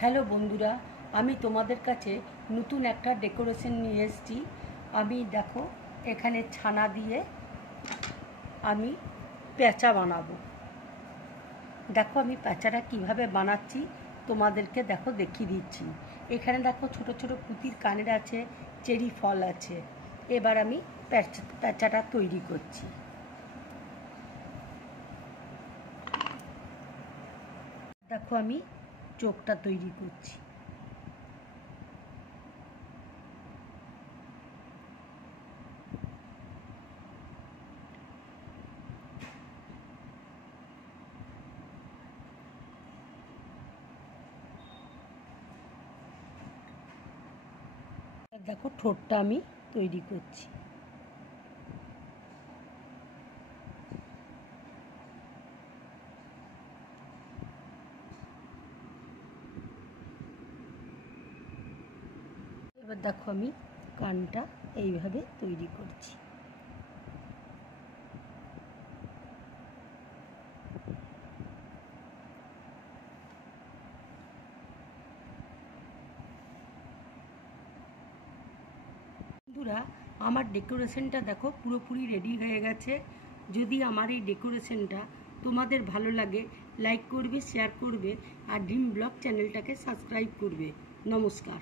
Hello বন্ধুরা, আমি তোমাদের কাছে নতুন একটা ডেকোরেশন নিয়ে এসেছি। আমি দেখো এখানে ছানা দিয়ে আমি প্যাঁচা বানাবো। দেখো আমি প্যাঁচাটা কিভাবে বানাচ্ছি তোমাদেরকে দেখো দেখিয়ে দিচ্ছি। এখানে দেখো ছোট ছোট পুঁতির কানের আছে, চেরি ফল আছে। এবার আমি প্যাঁচাটা তৈরি করছি। দেখো আমি চোখটা তৈরি করছি। দেখো ঠোঁটটা আমি তৈরি করছি। এবার দেখো আমি কানটা এইভাবে তৈরি করছি। বন্ধুরা, আমার ডেকোরেশনটা দেখো পুরোপুরি রেডি হয়ে গেছে। যদি আমার এই ডেকোরেশনটা তোমাদের ভালো লাগে, লাইক করবে, শেয়ার করবে আর ড্রিম ব্লগ চ্যানেলটাকে সাবস্ক্রাইব করবে। নমস্কার।